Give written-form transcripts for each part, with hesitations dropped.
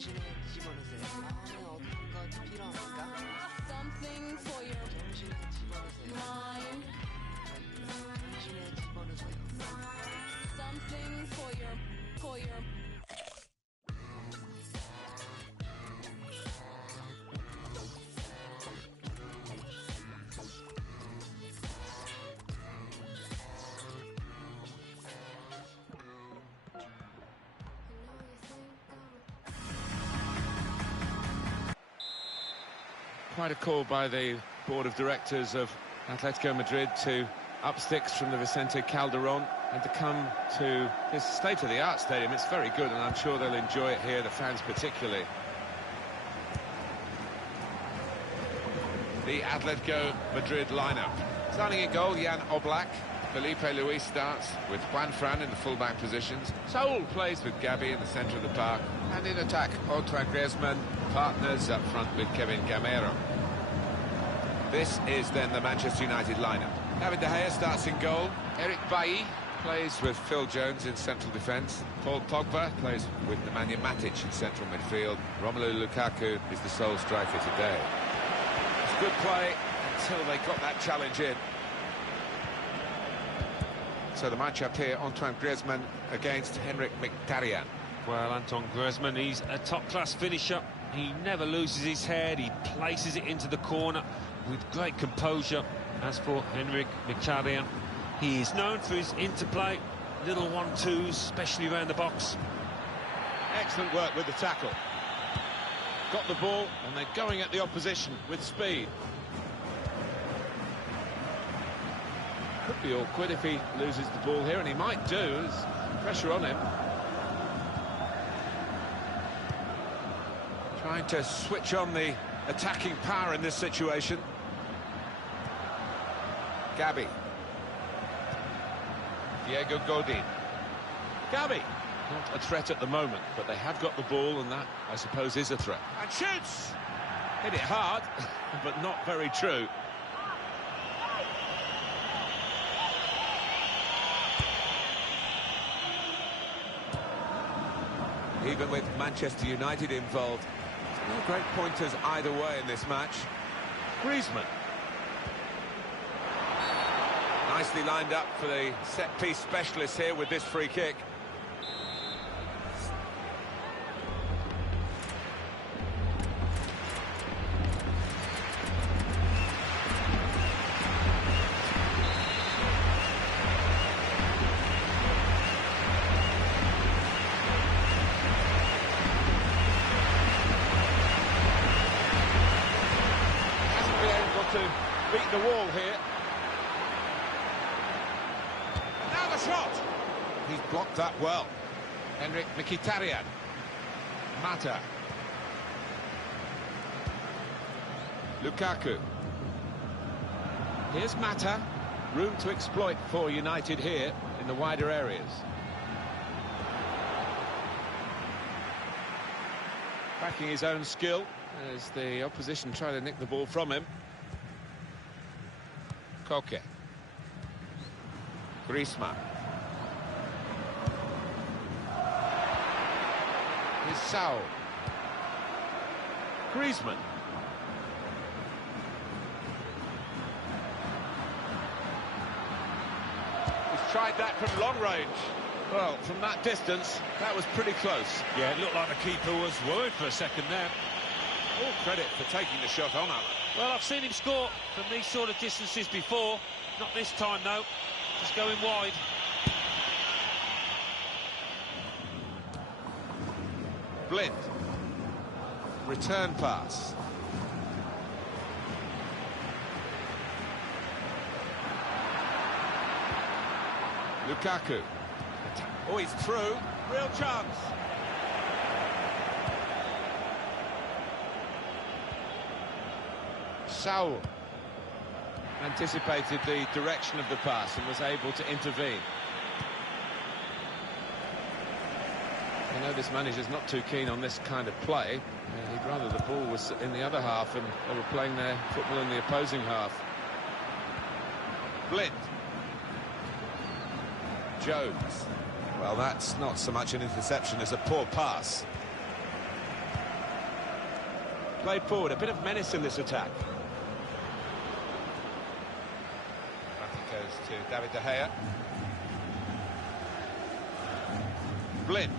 정신을 집어넣으세요. 마음에 어떤 것 필요합니까? Something for your 정신을 집어넣으세요. mind. 정신을 집어넣으세요. Something for your Quite a call by the board of directors of Atletico Madrid to up sticks from the Vicente Calderón and to come to this state-of-the-art stadium. It's very good, and I'm sure they'll enjoy it here, the fans particularly. The Atletico Madrid lineup. Starting in goal, Jan Oblak. Felipe Luis starts with Juan Fran in the full-back positions. Saul plays with Gabi in the centre of the park. And in attack, Antoine Griezmann partners up front with Kevin Gamero. This is then the Manchester United lineup. David De Gea starts in goal. Eric Bailly plays with Phil Jones in central defence. Paul Pogba plays with Nemanja Matic in central midfield. Romelu Lukaku is the sole striker today. It's good play until they got that challenge in. So the match-up here, Antoine Griezmann against Henrik Mkhitaryan. Well, Antoine Griezmann, he's a top-class finisher. He never loses his head. He places it into the corner with great composure. As for Henrik Mkhitaryan, he is known for his interplay, little 1-2s, especially around the box. Excellent work with the tackle. Got the ball, and they're going at the opposition with speed. Could be awkward if he loses the ball here, and he might do. There's pressure on him. Trying to switch on the attacking power in this situation. Gabi. Diego Godin. Gabi. Not a threat at the moment, but they have got the ball, and that, I suppose, is a threat. And shoots! Hit it hard, but not very true. Even with Manchester United involved, no great pointers either way in this match. Griezmann. Nicely lined up for the set-piece specialist here with this free kick. To beat the wall here. Now the shot! He's blocked that well. Henrik Mkhitaryan. Mata. Lukaku. Here's Mata. Room to exploit for United here in the wider areas. Backing his own skill as the opposition try to nick the ball from him. Koke. Griezmann. Here's Saul. Griezmann. He's tried that from long range. Well, from that distance, that was pretty close. Yeah, it looked like the keeper was worried for a second there. All credit for taking the shot on, Alan. Well, I've seen him score from these sort of distances before. Not this time, though. Just going wide. Blind. Return pass. Lukaku. Oh, he's through. Real chance. Saul anticipated the direction of the pass and was able to intervene. I know this manager's not too keen on this kind of play. He'd rather the ball was in the other half and they were playing their football in the opposing half. Blind. Jones. Well, that's not so much an interception as a poor pass. Played forward, a bit of menace in this attack. Back it goes to David De Gea. Blind.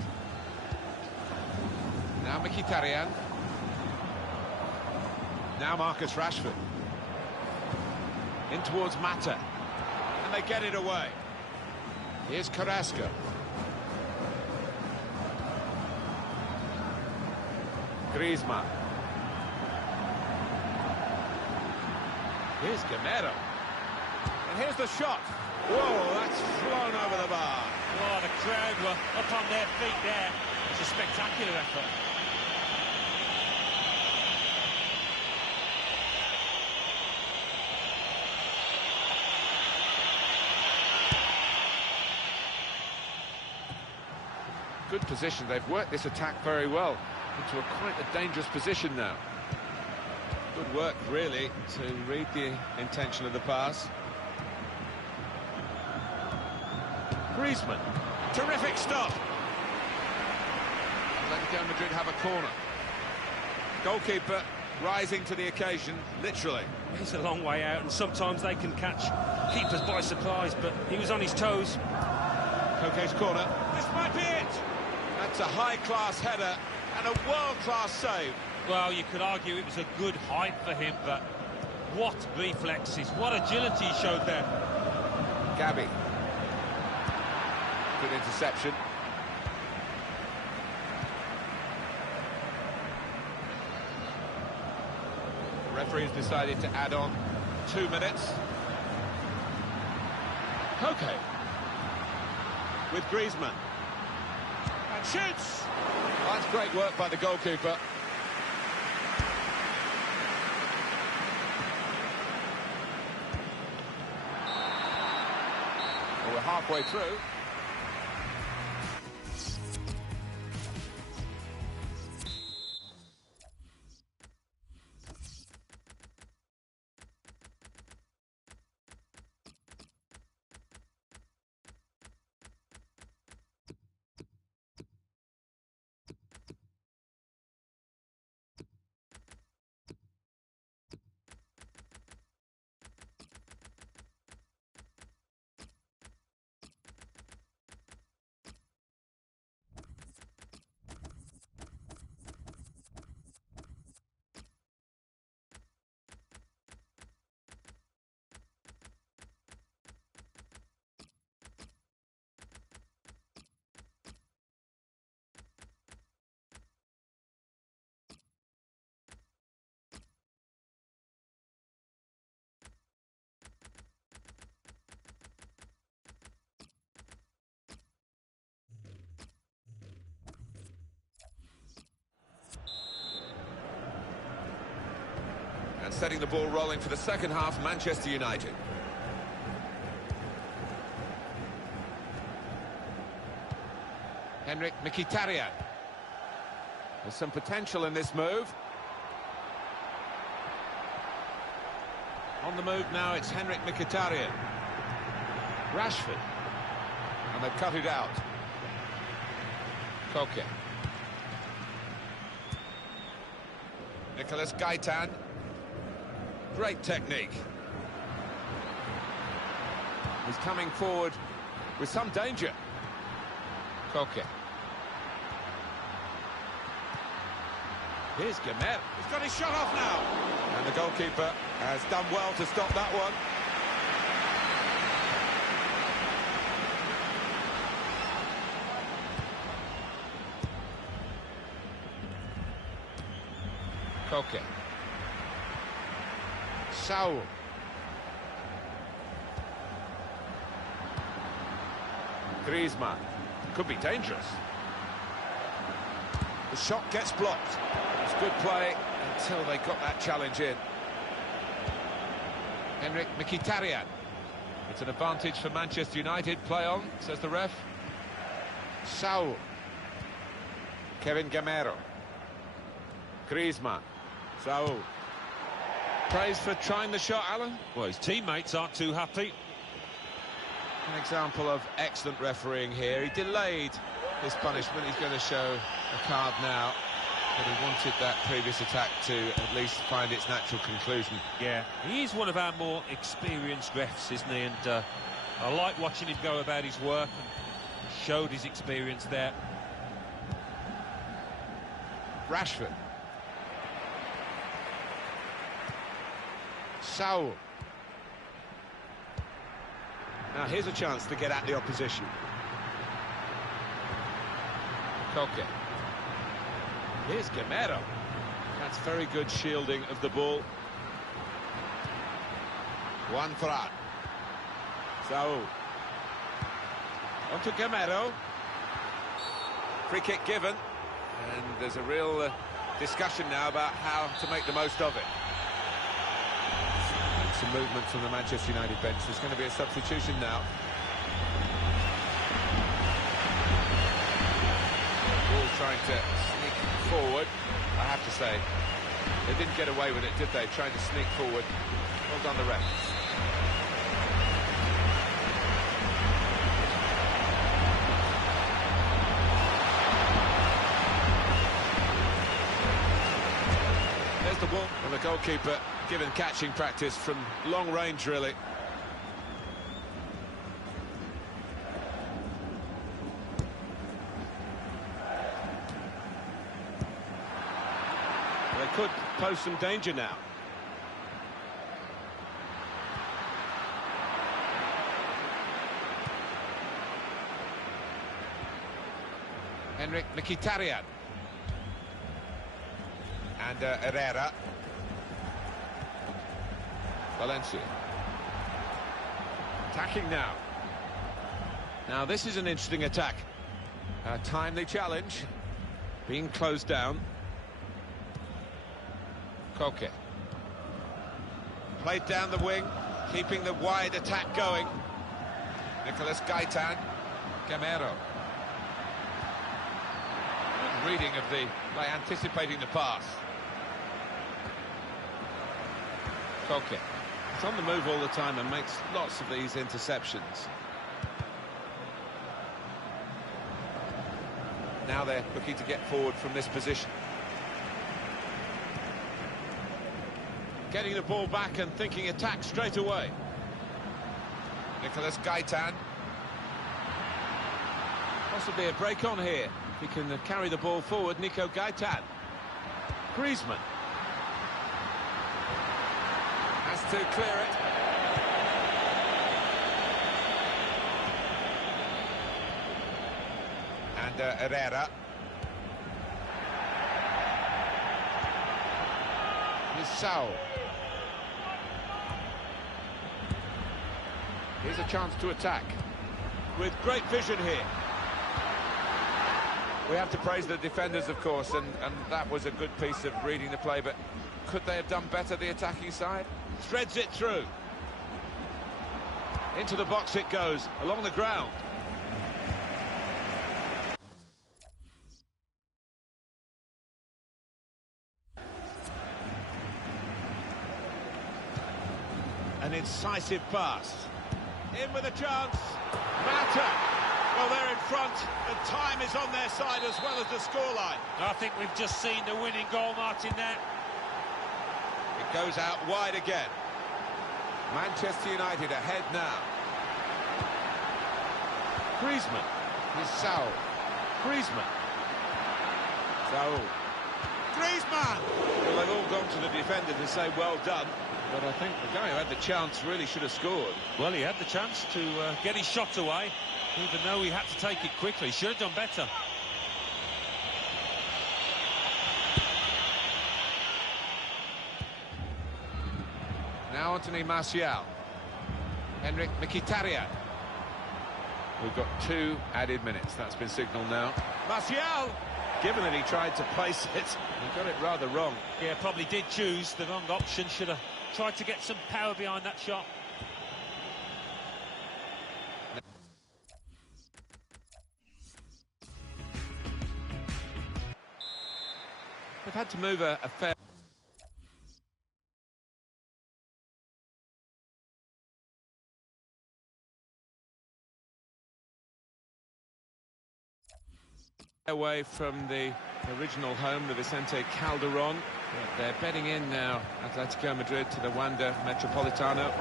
Now Mkhitaryan. Now Marcus Rashford. In towards Mata. And they get it away. Here's Carrasco. Griezmann. Here's Gamero. And here's the shot. Whoa, that's flown over the bar. Oh, the crowd were up on their feet there. It's a spectacular effort. Good position. They've worked this attack very well into quite a dangerous position now. Good work, really, to read the intention of the pass. Griezmann. Terrific stop. Atletico Madrid have a corner. Goalkeeper rising to the occasion, literally. He's a long way out, and sometimes they can catch keepers by surprise, but he was on his toes. Koke's corner. This might be it. That's a high-class header and a world-class save. Well, you could argue it was a good height for him, but what reflexes, what agility he showed there. Gabi. Good interception. The referee has decided to add on 2 minutes. Koke. With Griezmann. And shoots! That's great work by the goalkeeper. Well, we're halfway through. And setting the ball rolling for the second half, Manchester United. Henrik Mkhitaryan. There's some potential in this move. On the move now, it's Henrik Mkhitaryan. Rashford. And they've cut it out. Koke. Nicolas Gaitan. Great technique. He's coming forward with some danger. Koke. Here's Gamero. He's got his shot off now. And the goalkeeper has done well to stop that one. Koke. Saul. Griezmann. Could be dangerous. The shot gets blocked. It's good play until they got that challenge in. Henrik Mkhitaryan. It's an advantage for Manchester United. Play on, says the ref. Saul. Kevin Gamero. Griezmann. Saul. Praise for trying the shot, Alan. Well, his teammates aren't too happy. An example of excellent refereeing here. He delayed his punishment. He's going to show a card now. But he wanted that previous attack to at least find its natural conclusion. Yeah, he is one of our more experienced refs, isn't he? And I like watching him go about his work, and showed his experience there. Rashford. Saul. Now here's a chance to get at the opposition. Koke. Here's Gamero. That's very good shielding of the ball. Juan Fran. Saul. On to Gamero. Free kick given. And there's a real discussion now about how to make the most of it. And some movement from the Manchester United bench. There's going to be a substitution now. Ball trying to sneak forward. I have to say, they didn't get away with it, did they? Trying to sneak forward. Well done, the ref. There's the ball. And the goalkeeper given catching practice from long range, really. They could pose some danger now. Henrik Mkhitaryan. And Herrera. Valencia. Attacking now. Now this is an interesting attack. A timely challenge. Being closed down. Koke. Played down the wing, keeping the wide attack going. Nicolas Gaitan. Gamero. Good reading of the play, anticipating the pass. Koke. It's on the move all the time and makes lots of these interceptions. Now they're looking to get forward from this position. Getting the ball back and thinking attack straight away. Nicolas Gaitan. Possibly a break on here. He can carry the ball forward. Nico Gaitan. Griezmann. Has to clear it. And Herrera. Here's Saul. Here's a chance to attack. With great vision here. We have to praise the defenders, of course, and that was a good piece of reading the play, but could they have done better, the attacking side? Threads it through. Into the box it goes, along the ground. An incisive pass. In with a chance. Mata. Well, they're in front, and time is on their side as well as the scoreline. I think we've just seen the winning goal, Martin, there. It goes out wide again. Manchester United ahead now. Griezmann. Here's Saul. Griezmann. Saul. Griezmann! Well, they've all gone to the defender to say well done, but I think the guy who had the chance really should have scored. Well, he had the chance to get his shot away, even though he had to take it quickly. He should have done better. Now Anthony Martial. Henrik Mkhitaryan. We've got 2 added minutes. That's been signalled now. Martial! Given that he tried to place it, he got it rather wrong. Yeah, probably did choose the wrong option. Should have tried to get some power behind that shot. They've had to move a fair... away from the original home, the Vicente Calderon. But they're bedding in now, Atletico Madrid, to the Wanda Metropolitano.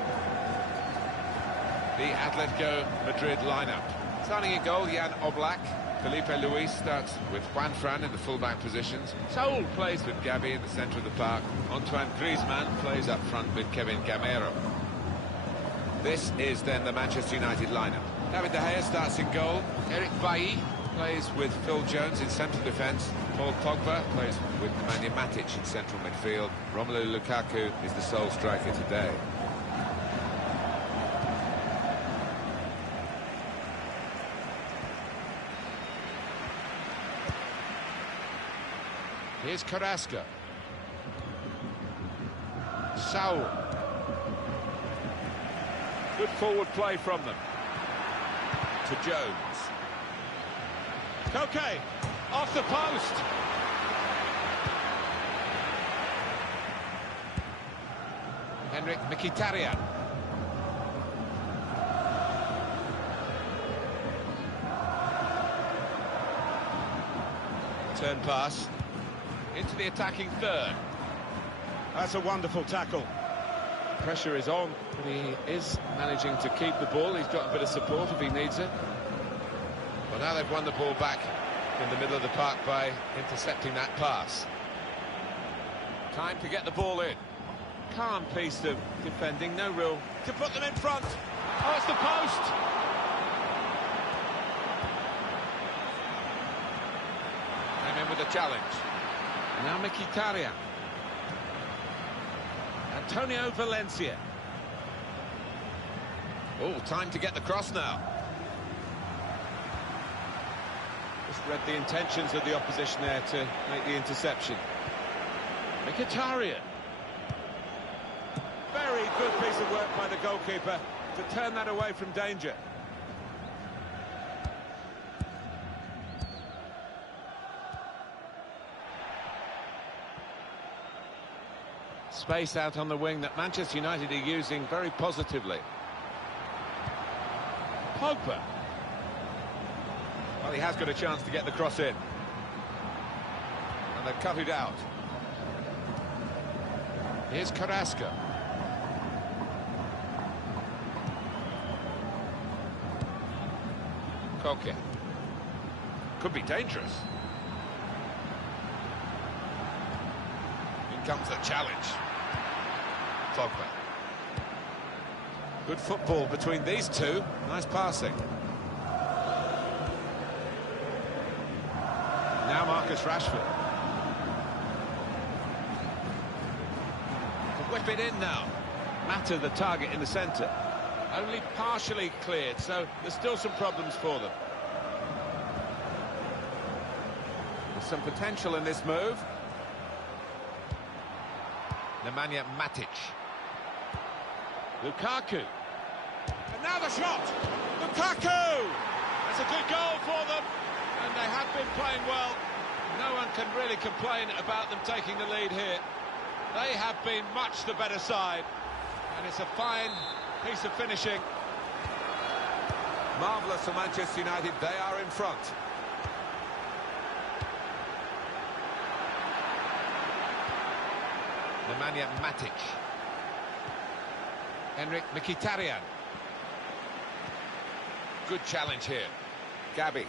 The Atletico Madrid lineup. Starting in goal, Jan Oblak. Felipe Luis starts with Juan Fran in the full-back positions. Saul plays with Gabi in the centre of the park. Antoine Griezmann plays up front with Kevin Gamero. This is then the Manchester United lineup. David De Gea starts in goal. Eric Bailly plays with Phil Jones in central defence. Paul Pogba plays with Nemanja Matic in central midfield. Romelu Lukaku is the sole striker today. Here's Carrasco. Saul. Good forward play from them. To Jones. Koke, off the post. Henrik Mkhitaryan. Turn pass into the attacking third. That's a wonderful tackle. Pressure is on, but he is managing to keep the ball. He's got a bit of support if he needs it. Well, now they've won the ball back in the middle of the park by intercepting that pass. Time to get the ball in. Calm piece of defending, no real to put them in front. Oh, it's the post. Came in with a challenge. Now Mkhitaryan. Antonio Valencia. Oh, time to get the cross now. Just read the intentions of the opposition there to make the interception. Mkhitaryan. Very good piece of work by the goalkeeper to turn that away from danger. Space out on the wing that Manchester United are using very positively. Pogba. Well, he has got a chance to get the cross in. And they've cut it out. Here's Carrasco. Koke. Could be dangerous. In comes the challenge. Pogba. Good football between these two. Nice passing. Now Marcus Rashford. To whip it in now. Mata, the target in the centre. Only partially cleared, so there's still some problems for them. There's some potential in this move. Nemanja Matic. Lukaku. And now the shot! Lukaku! That's a good goal for them, and they have been playing well. No one can really complain about them taking the lead here. They have been much the better side, and it's a fine piece of finishing. Marvellous for Manchester United, they are in front. Nemanja Matic. Henrik Mkhitaryan. Good challenge here. Gabi.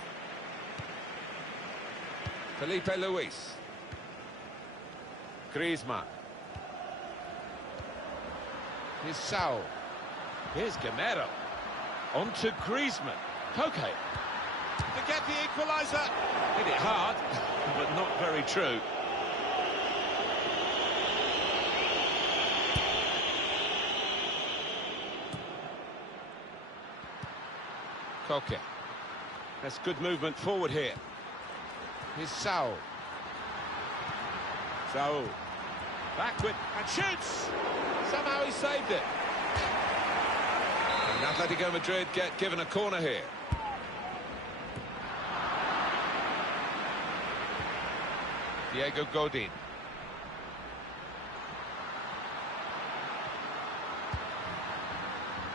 Felipe Luis. Griezmann. Here's Saul. Here's Gamero. On to Griezmann. Koke. To get the equaliser. Hit it hard, but not very true. Koke. That's good movement forward here. Here's Saul. Saul. Backward and shoots! Somehow he saved it. And Atletico Madrid get given a corner here. Diego Godin.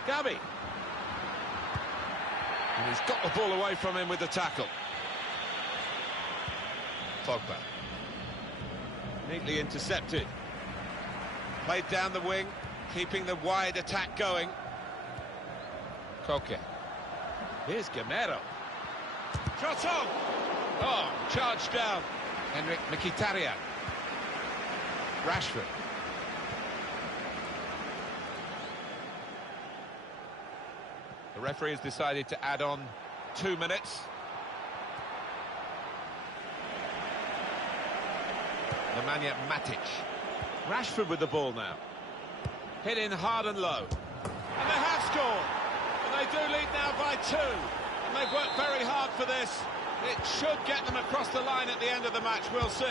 Gabi. And he's got the ball away from him with the tackle. Pogba. Neatly intercepted. Played down the wing, keeping the wide attack going. Koke. Here's Gamero. Shot on! Oh, charged down. Henrik Mkhitaryan. Rashford. The referee has decided to add on 2 minutes. Nemanja Matic. Rashford with the ball now. Hit in hard and low. And they have scored. And they do lead now by 2. And they've worked very hard for this. It should get them across the line at the end of the match. We'll see.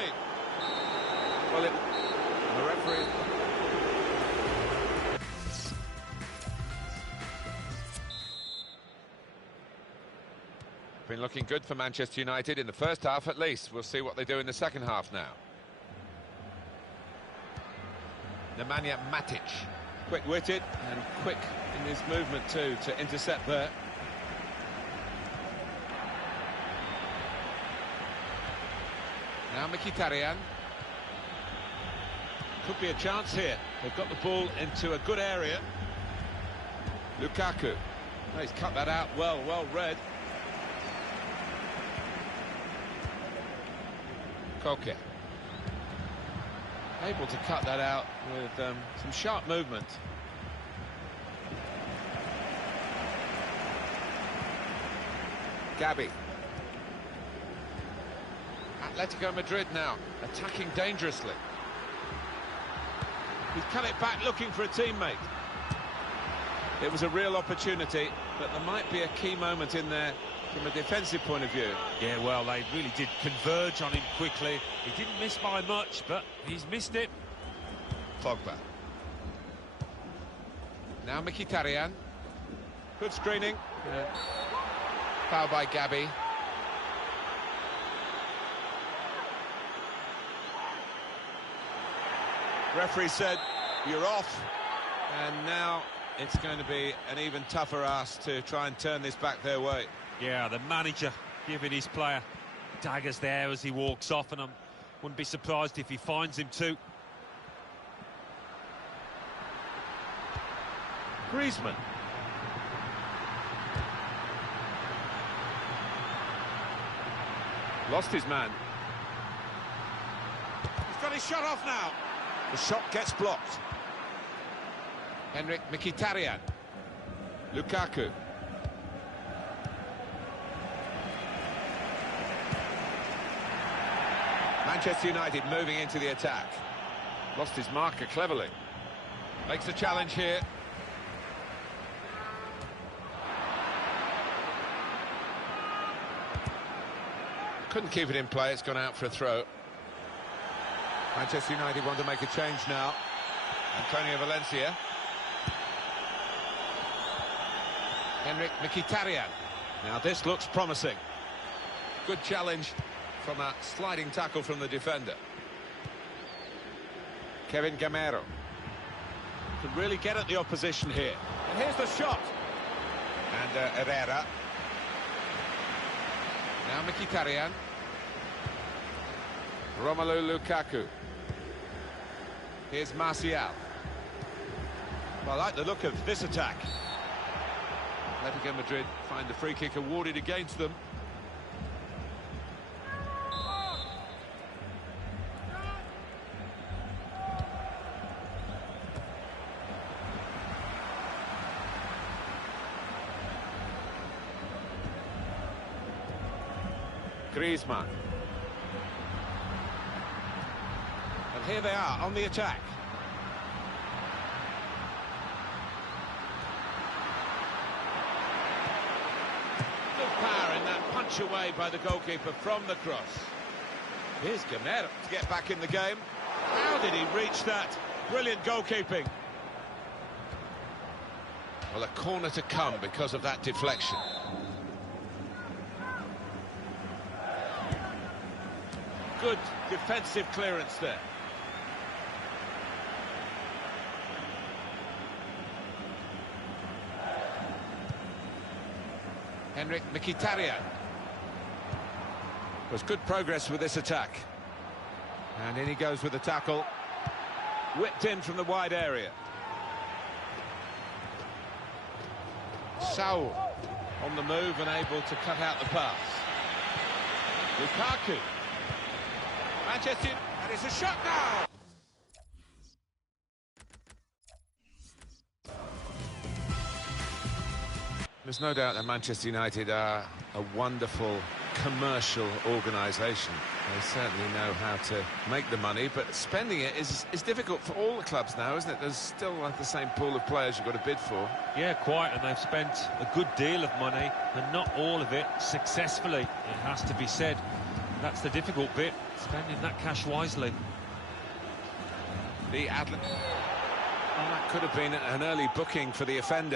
Well, the referee... Been looking good for Manchester United in the first half at least. We'll see what they do in the second half now. Nemanja Matic. Quick-witted and quick in his movement too to intercept there. Now Mkhitaryan. Could be a chance here. They've got the ball into a good area. Lukaku. Oh, he's cut that out well read. Koke. Able to cut that out with some sharp movement. Gabi. Atletico Madrid now, attacking dangerously. He's cut it back looking for a teammate. It was a real opportunity, but there might be a key moment in there from a defensive point of view. Yeah, well, they really did converge on him quickly. He didn't miss by much, but he's missed it. Pogba. Now Mkhitaryan. Good screening. Foul by Gabi. Referee said, you're off. And now it's going to be an even tougher ask to try and turn this back their way. Yeah, the manager giving his player daggers there as he walks off, and I wouldn't be surprised if he finds him too. Griezmann. Lost his man. He's got his shot off now. The shot gets blocked. Henrik Mkhitaryan. Lukaku. Manchester United moving into the attack. Lost his marker cleverly. Makes a challenge here. Couldn't keep it in play, it's gone out for a throw. Manchester United want to make a change now. Antonio Valencia. Henrik Mkhitaryan. Now this looks promising. Good challenge from a sliding tackle from the defender. Kevin Gamero. Can really get at the opposition here. And here's the shot. And Herrera. Now Mkhitaryan. Romelu Lukaku. Here's Martial. Well, I like the look of this attack. Atletico Madrid find the free kick awarded against them. Griezmann. And here they are on the attack. Good power in that punch away by the goalkeeper from the cross. Here's Gamero to get back in the game. How did he reach that? Brilliant goalkeeping. Well, a corner to come because of that deflection. Good defensive clearance there. Henrik Mkhitaryan. Was good progress with this attack. And in he goes with the tackle. Whipped in from the wide area. Saul on the move and able to cut out the pass. Lukaku. Manchester, and it's a shot now! There's no doubt that Manchester United are a wonderful commercial organisation. They certainly know how to make the money, but spending it is difficult for all the clubs now, isn't it? There's still like the same pool of players you've got to bid for. Yeah, quite, and they've spent a good deal of money, and not all of it successfully, it has to be said. That's the difficult bit, spending that cash wisely. The Well, that could have been an early booking for the offender.